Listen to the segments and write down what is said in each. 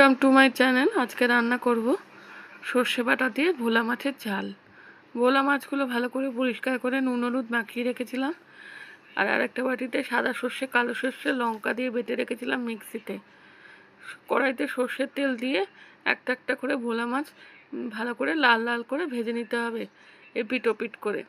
Welcome to my channel আজকে রান্না করব সর্ষে বাটা দিয়ে ভোলা মাছের ঝাল। ভোলা মাছগুলো ভালো করে পরিষ্কার করে নুন হলুদ মাখিয়ে রেখেছিলাম। আর আরেকটা বাটিতে সাদা সর্ষে, কালো সর্ষে, লঙ্কা দিয়ে বেটে রেখেছিলাম মিক্সিতে। কড়াইতে সর্ষের তেল দিয়ে একটা একটা করে ভোলা মাছ ভালো করে লাল লাল করে ভেজে নিতে হবে এপিট ওপিট করে।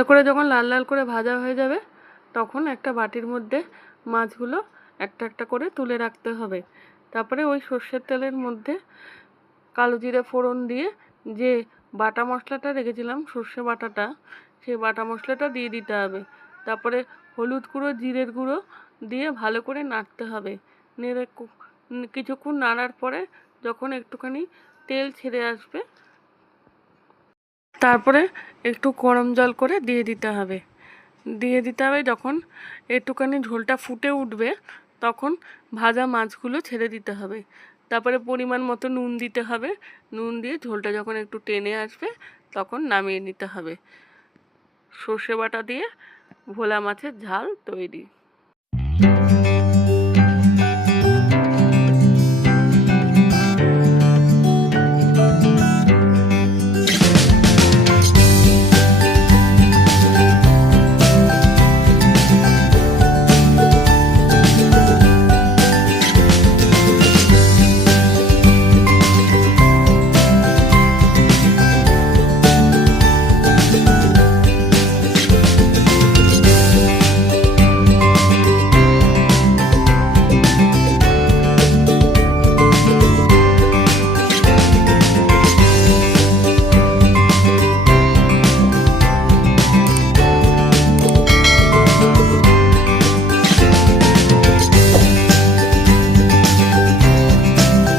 ভালো করে যখন লাল লাল করে ভাজা হয়ে যাবে, তখন একটা বাটির মধ্যে মাছগুলো একটা একটা করে তুলে রাখতে হবে। তারপরে ওই সর্ষের তেলের মধ্যে কালো জিরে ফোড়ন দিয়ে যে বাটা মশলাটা রেখেছিলাম, সর্ষে বাটাটা, সেই বাটা মশলাটা দিয়ে দিতে হবে। তারপরে হলুদ গুঁড়ো, জিরের গুঁড়ো দিয়ে ভালো করে নাড়তে হবে। নেড়ে কিছুক্ষণ নাড়ার পরে যখন একটুখানি তেল ছেড়ে আসবে তারপরে একটু গরম জল করে দিয়ে দিতে হবে। দিয়ে দিতে হবে যখন একটুখানি ঝোলটা ফুটে উঠবে, তখন ভাজা মাছগুলো ছেড়ে দিতে হবে। তারপরে পরিমাণ মতো নুন দিতে হবে। নুন দিয়ে ঝোলটা যখন একটু টেনে আসবে, তখন নামিয়ে নিতে হবে। সর্ষে বাটা দিয়ে ভোলা মাছের ঝাল তৈরি।